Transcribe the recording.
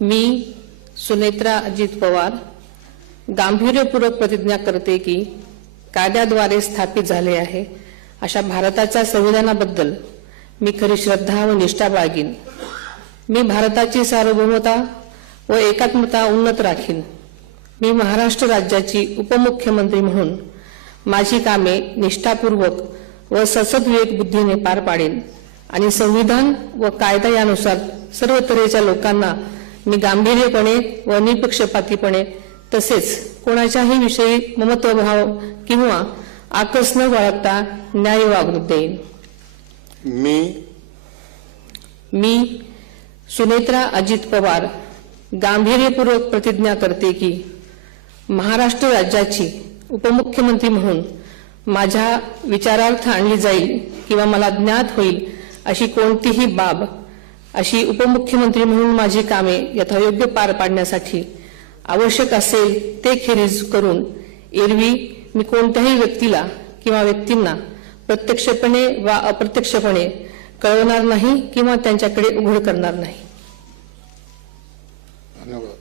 मी सुनेत्रा अजित पवार गांभीर्यपूर्वक प्रतिज्ञा करते की कायद्याद्वारे स्थापित झाले आहे अशा भारताच्या संविधानाबद्दल मी खरी श्रद्धा व निष्ठा बाळगीन। मी भारताची सार्वभौमता व एकात्मता उन्नत राखीन। मी महाराष्ट्र राज्याची उपमुख्यमंत्री म्हणून माझी कामे निष्ठापूर्वक व सद्विवेक बुद्धीने पार पाडेन आणि संविधान व कायदा यानुसार सर्व तऱ्हेच्या लोकांना मी गांभीर्यपणे व निपक्षपातीपणे तसेच कोणाच्याही विषयी ममत्वभाव किंवा आकस न बाळगता न्याय वागणूक देईन। मी सुनेत्रा अजित पवार गांभीर्यपूर्वक प्रतिज्ञा करते की महाराष्ट्र राज्याची उपमुख्यमंत्री म्हणून माझ्या विचारार्थ आणली जाईल किंवा मला ज्ञात होईल अशी कोणतीही बाब अशी उपमुख्यमंत्री म्हणून माझी कामे यथायोग्य पार पाडण्यासाठी आवश्यक असेल ते खेरीज करून एरवी मी कोणत्याही व्यक्तीला किंवा व्यक्तींना प्रत्यक्षपणे वा अप्रत्यक्षपणे कळवणार नाही किंवा त्यांच्याकडे उघड करणार नाही। धन्यवाद।